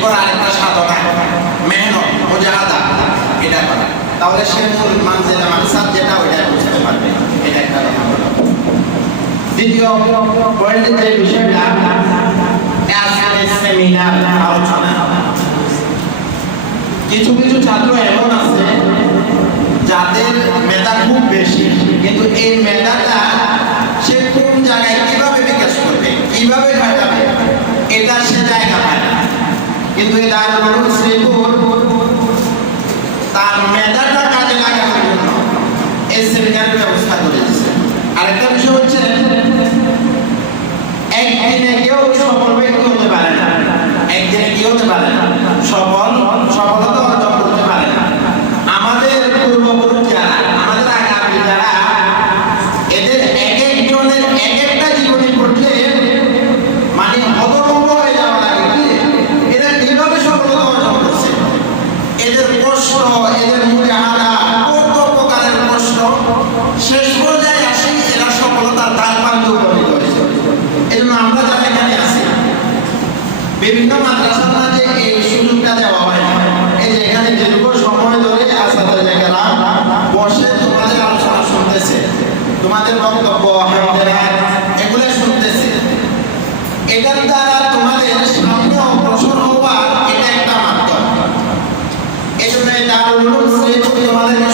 এরপর আরেকটা সাধনা মেহনত মুজাহাদা এটা করা, তাহলে সে মূল মানজিলা মাকসাদ যেটা ওইটা বুঝতে পারবে। এটা একটা কথা হলো। দ্বিতীয় পয়েন্টের যে বিষয়টা সেমিনার আলোচনা, কিছু কিছু ছাত্র এমন আছে যাদের মেধা খুব বেশি, কিন্তু এই মেধাটা সে কোন জায়গায় কিভাবে বিকাশ করবে, কিভাবে খাটাবে, এটা সে জায়গা পায় না। কিন্তু এই দারুল উলুম শ্রীপুর তার মেধাটা কাজে লাগানোর জন্য এই সেমিনারের ব্যবস্থা করে দিয়েছে। আরেকটা বিষয় হচ্ছে একদিনে কেউ সফল ব্যক্তি হতে পারে না, একদিনে কি হতে পারে না, সফলতা অর্জন করতে পারে না। আমাদের পূর্বপুরুষ যারা, আমাদের আগামী যারা, এদের এক একজনের এক একটা জীবনী পড়লে মানে হতভম্ব হয়ে যাওয়া লাগে। এরা কিভাবে সফলতা অর্জন করছে, এদের কষ্ট, এদের মুজাহাদা, কত প্রকারের কষ্ট, শেষ পর্যায়ে আসে এরা সফলতার দ্বার প্রান্তে উপনীত হয়েছে। এই জন্য আমরা যারা এখানে আছি, বিভিন্ন মাদ্রাসার মাঝে এই সুযোগটা দেওয়া হয় না। এই যে এখানে দীর্ঘ সময় ধরে আসাদা বসে তোমাদের আলোচনা শুনতেছে, তোমাদের বক্তব্য এগুলো শুনতেছে, এটার দ্বারা তোমাদের সামনে অগ্রসর হওয়ার এটা একটা মাধ্যম। এই জন্য দারুল উলুম শ্রীপুর তোমাদেরকে